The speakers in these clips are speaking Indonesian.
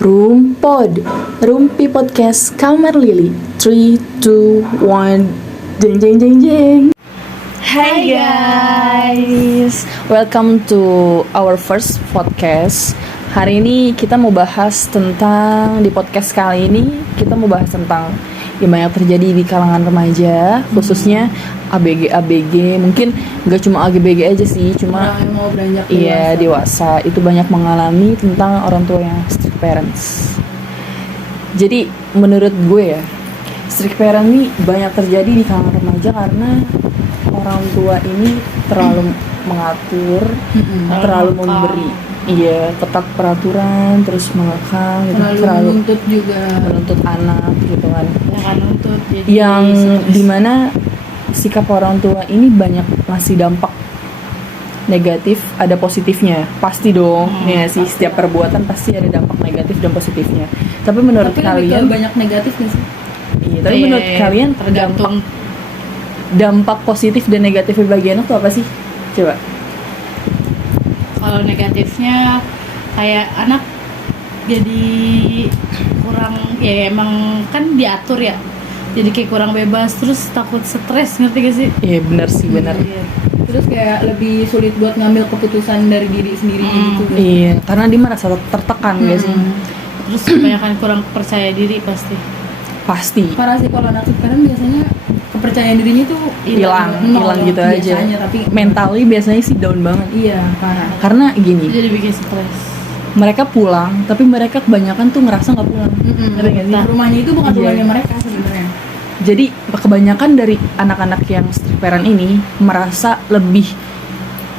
Rumpod, Rumpi Podcast Kamar Lili. 3, 2, 1, jeng jeng jeng jeng. Hai guys, welcome to our first podcast. Hari ini kita mau bahas tentang, di podcast kali ini kita mau bahas tentang yang banyak terjadi di kalangan remaja, khususnya ABG, mungkin gak cuma ABG aja sih, cuma orang yang mau beranjak dewasa itu banyak mengalami tentang orang tua yang strict parents. Jadi menurut gue ya, strict parent ini banyak terjadi di kalangan remaja karena orang tua ini terlalu mengatur, terlalu memberi, ketat peraturan, terus mengekang, gitu, terlalu menuntut anak gitu kan. Yang dimana sikap orang tua ini banyak ngasih dampak negatif, ada positifnya, pasti dong. Ya sih, setiap perbuatan pasti ada dampak negatif dan positifnya. Tapi menurut kalian banyak negatif nggak sih? Iya, tapi menurut kalian tergantung dampak positif dan negatifnya bagi anak tuh apa sih? Coba. Kalau negatifnya kayak anak jadi kurang, ya emang kan diatur ya, jadi kayak kurang bebas, terus takut stres, ngerti gak sih? Iya benar sih, benar. Terus kayak lebih sulit buat ngambil keputusan dari diri sendiri gitu. Iya, karena dia merasa tertekan gak sih? Terus kebanyakan kurang percaya diri pasti. Parah sih kalau anak sekarang biasanya kepercayaan dirinya tuh hilang gitu biasanya, aja. Tapi mentally biasanya sih down banget. Iya, parah. Karena gini, Jadi bikin stres. mereka pulang, tapi mereka kebanyakan tuh ngerasa nggak pulang. Ngerti nggak sih? Rumahnya itu bukan rumahnya mereka sebenarnya. Jadi kebanyakan dari anak-anak yang strict parent ini merasa lebih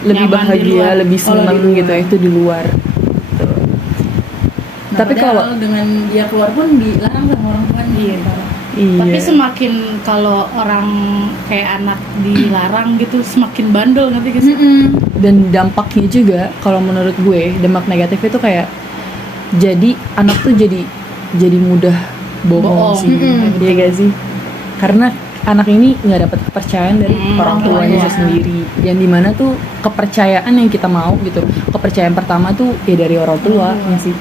Nyaman bahagia, lebih senang gitu itu di luar. Tuh. Nah, tapi kalau dengan dia keluar pun dilarang sama orang tuanya. Iya. Tapi semakin kalau orang kayak anak dilarang gitu, semakin bandel, ngerti gak sih? Dan dampaknya juga kalau menurut gue, dampak negatif itu kayak jadi anak tuh jadi mudah bohong sih. Iya gak sih? Karena anak ini nggak dapat kepercayaan dari orang tuanya sendiri, yang dimana tuh kepercayaan yang kita mau gitu, kepercayaan pertama tuh ya dari orang tua ya sih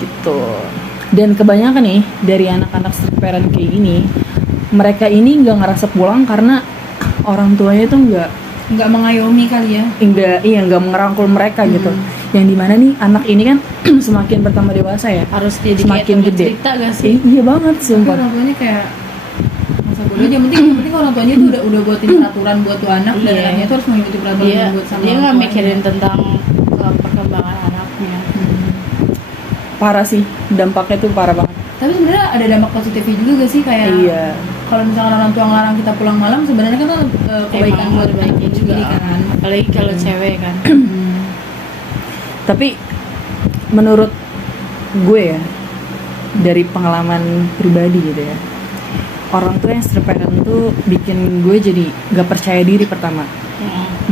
gitu. Dan kebanyakan nih dari anak-anak strict parent kayak gini, mereka ini nggak ngerasa pulang karena orang tuanya tuh nggak mengayomi kali ya, nggak merangkul mereka gitu. Yang dimana nih anak ini kan semakin bertambah dewasa ya, harus jadi semakin kayak gede. cerita gak sih? Iya banget sumpah. Orang tuanya kayak masa bodoh aja, penting orang tuanya tuh udah buatin peraturan buat tuh anak, dan anaknya tuh harus mengikuti peraturan buat sama dia nggak mikirin tentang perkembangan anaknya. Parah sih, dampaknya tuh parah banget. Tapi sebenarnya ada dampak positifnya juga gak sih, kayak kalau misalnya orang tua ngelarang kita pulang malam, sebenarnya kan kebaikan buat kita juga kan, apalagi kalau cewek kan. Tapi menurut gue ya, dari pengalaman pribadi gitu ya, orang tua yang strict parent tuh bikin gue jadi gak percaya diri pertama.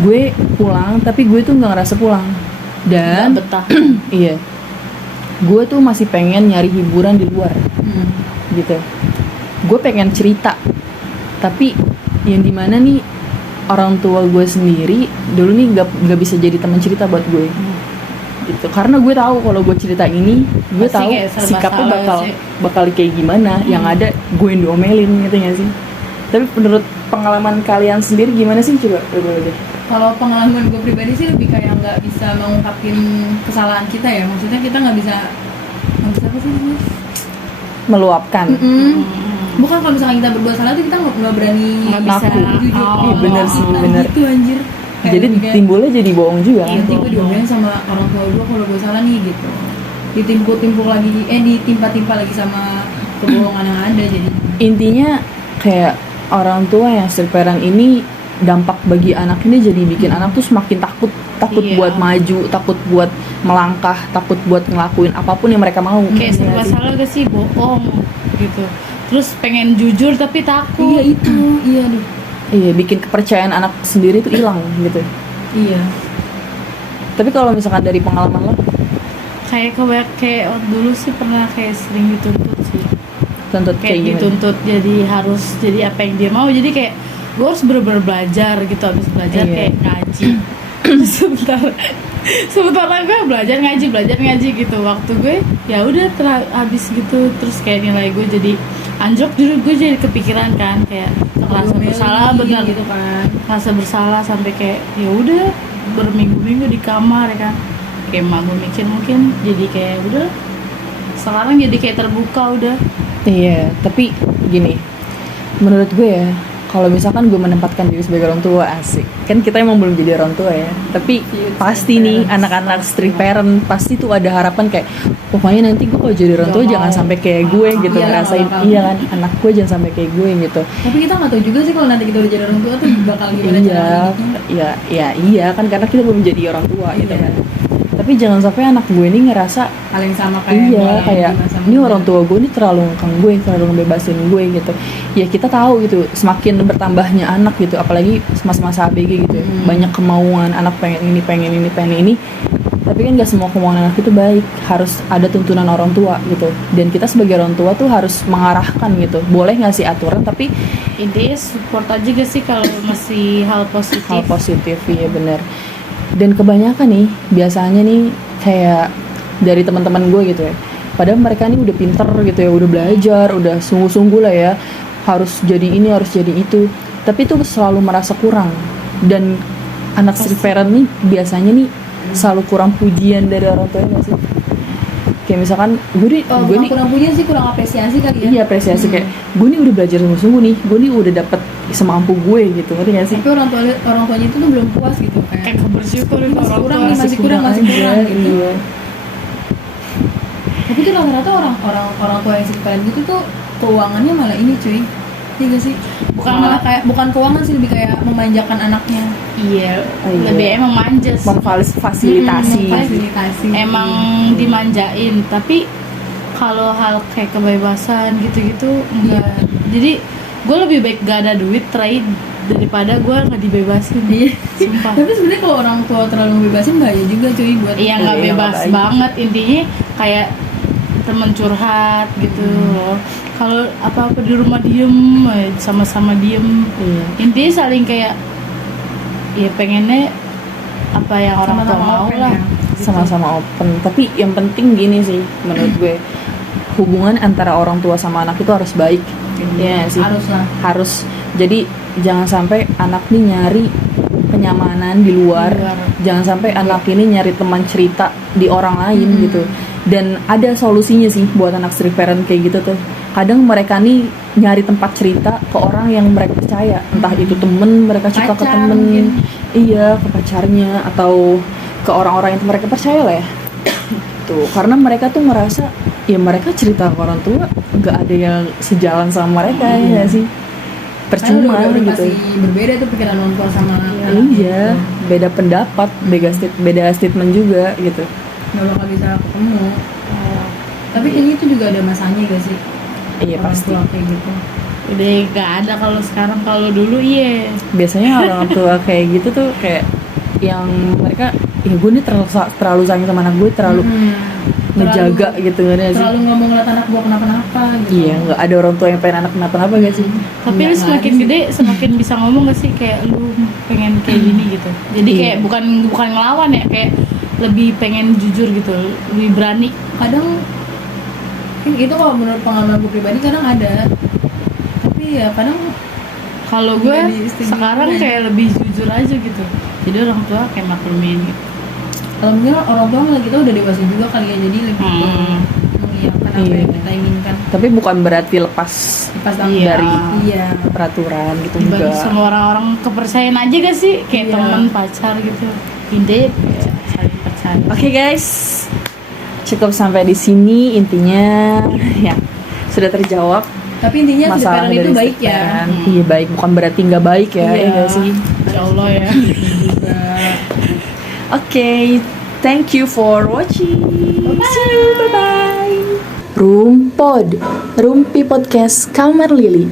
Gue pulang tapi gue tuh gak ngerasa pulang, dan gak betah. Iya, gue tuh masih pengen nyari hiburan di luar gitu. Gue pengen cerita, tapi yang dimana nih orang tua gue sendiri dulu nih gak bisa jadi teman cerita buat gue gitu. Karena gue tahu kalau gue cerita ini, gue tahu sikapnya bakal kayak gimana. Yang ada gue yang diomelin gitu gak sih. Tapi menurut pengalaman kalian sendiri gimana sih, coba deh. Kalau pengalaman gue pribadi sih lebih kayak nggak bisa mengungkapin kesalahan kita ya, maksudnya kita nggak bisa apa sih, meluapkan. Bukan kalau misalnya kita berbuat salah tuh kita nggak berani, nggak bisa jujur. Iya benar sih, benar. Itu anjir. Jadi timbulnya jadi bohong juga. Iya, nanti gue diomelin sama orang tua gue kalau gue salah nih gitu. Ditimpuk lagi, ditimpa lagi sama kebohongan yang ada. Jadi intinya kayak orang tua yang strict parent ini, dampak bagi anak ini jadi bikin anak tuh semakin takut buat maju, takut buat melangkah, takut buat ngelakuin apapun yang mereka mau. Kayak serba salah gak sih, bohong gitu. Terus pengen jujur tapi takut. Iya itu, iya deh. Iya, bikin kepercayaan anak sendiri tuh hilang gitu. Iya. Tapi kalau misalkan dari pengalaman lo, kayak dulu sih pernah kayak sering dituntut sih. Kayak dituntut jadi harus jadi apa yang dia mau. Jadi kayak gue harus bener-bener belajar gitu, habis belajar kayak ngaji. Sebentar sementara gue belajar ngaji gitu. Waktu gue ya udah habis gitu, terus kayak nilai gue jadi anjlok. Dulu gue jadi kepikiran kan kayak rasa bersalah, benar gitu kan. rasa bersalah sampai kayak ya udah berminggu-minggu di kamar ya kan. Kayak emak gue mikir mungkin jadi kayak udah, sekarang jadi kayak terbuka udah. Iya, tapi gini, menurut gue ya, kalau misalkan gue menempatkan diri sebagai orang tua, asik. Kan kita emang belum jadi orang tua ya. Tapi pasti nih anak-anak strict parent pasti tuh ada harapan kayak pokoknya nanti gue kalau jadi orang tua jangan sampai kayak gue gitu, iya, ngerasain iya kan anak gue jangan sampai kayak gue gitu. Tapi kita nggak tahu juga sih kalau nanti kita udah jadi orang tua tuh bakal gimana caranya. Iya kan karena kita belum jadi orang tua gitu Iya. kan. Tapi jangan sampai anak gue ini ngerasa Hal yang sama kayak iya gue kayak di masa ini muda. orang tua gue ini terlalu ngekang gue, terlalu ngebebasin gue gitu. Ya kita tahu gitu, semakin bertambahnya anak gitu, apalagi masa-masa ABG gitu ya, banyak kemauan anak pengen ini. Tapi kan gak semua kemauan anak itu baik, harus ada tuntunan orang tua gitu. Dan kita sebagai orang tua tuh harus mengarahkan gitu. Boleh ngasih aturan tapi Intinya support aja gak sih kalau masih hal positif. hal positif ya benar. Dan kebanyakan nih biasanya nih kayak dari teman-teman gue gitu ya, padahal mereka nih udah pinter gitu ya, udah belajar, udah sungguh-sungguh lah ya, harus jadi ini, harus jadi itu, tapi tuh selalu merasa kurang. Dan anak strict parent nih biasanya nih selalu kurang pujian dari orang tuanya nggak sih? Kayak misalkan gue Bukan nih kurang pujian sih, kurang apresiasi kali ya. iya apresiasi kayak gue nih udah belajar sungguh-sungguh nih, gue nih udah dapet semampu gue gitu, ngerti gak sih? Tapi orang tuanya itu tuh belum puas gitu Kayak kayak bersyukur itu masih orang kurang tua. nih, masih kurang aja, gitu. iya. Tapi tuh rata-rata orang tua yang strict parent gitu tuh keuangannya malah ini cuy. Iya gak sih? Bukan Malah kayak bukan keuangan sih, lebih kayak memanjakan anaknya. Iya, Oh, iya. lebih emang manja sih. Memfasilitasi. Fasilitasi. Emang dimanjain, tapi kalau hal kayak kebebasan gitu-gitu enggak. Jadi gue lebih baik gak ada duit try daripada gue nggak dibebasin. Iya. Sumpah. Tapi sebenarnya kalau orang tua terlalu ngebebasin bahaya juga cuy buat Iya nggak Iya, bebas nggak baik. banget, intinya kayak temen curhat gitu loh. Kalau apa-apa di rumah diem, sama-sama diem. Iya. Intinya saling kayak ya pengennya apa yang orang tua Sama-sama mau open lah. ya. Sama-sama open. Tapi yang penting gini sih menurut gue, hubungan antara orang tua sama anak itu harus baik. Iya sih. Harus lah. Harus. Jadi jangan sampai anak nih nyari kenyamanan di luar. Di luar. Jangan sampai anak ini nyari teman cerita di orang lain gitu. Dan ada solusinya sih buat anak strict parent kayak gitu tuh. Kadang mereka nih nyari tempat cerita ke orang yang mereka percaya, entah itu temen, mereka cerita ke Pacar temen, mungkin. iya ke pacarnya atau ke orang-orang yang mereka percaya lah ya. Tuh, karena mereka tuh ngerasa ya mereka cerita ke orang tua nggak ada yang sejalan sama mereka ya nggak sih, percuma Karena udah gitu. pasti berbeda tuh pikiran orang tua sama Iya, beda pendapat, beda statement juga gitu. nggak bakal bisa ketemu. Tapi kayaknya itu juga ada masanya gak sih? Iya Orang pasti. tua kayak gitu. Udah gak ada kalau sekarang, kalau dulu iya. Biasanya orang tua kayak gitu tuh kayak yang mereka ya gue nih terlalu sayang sama anak gue, terlalu ngejaga gitu kan ya sih. Terlalu nggak mau ngeliat anak gua kenapa-napa gitu. Iya, nggak ada orang tua yang pengen anak kenapa-napa gak sih? Tapi Nggak lu semakin ada sih. gede semakin bisa ngomong gak sih kayak lu pengen kayak gini gitu. Jadi Iya. kayak bukan ngelawan ya, kayak lebih pengen jujur gitu, lebih berani. Kadang itu kalau menurut pengalaman gue pribadi kadang ada. Tapi ya kadang Kalau gue Jadi setuju sekarang juga. kayak lebih jujur aja gitu. Jadi orang tua kayak maklumin gitu. kalau mungkin orang tua ngeliat kita udah dewasa juga kali ya, jadi lebih mengiyakan apa Iya. yang kita inginkan. Tapi bukan berarti lepas Pas Iya. dari iya. peraturan gitu Dibantu enggak. sama orang-orang kepercayaan aja gak sih? Kayak Iya. teman, pacar gitu. Intinya ya, saling percaya. Oke guys, cukup sampai di sini intinya ya sudah terjawab Tapi intinya strict masalah parent itu dari baik strict ya. parent. Iya baik, bukan berarti nggak baik ya, Iya. ya nggak sih? Insya Allah ya. Juga. Oke, thank you for watching. See you, bye bye. Rumpod, Rumpi Podcast Kamar Lili.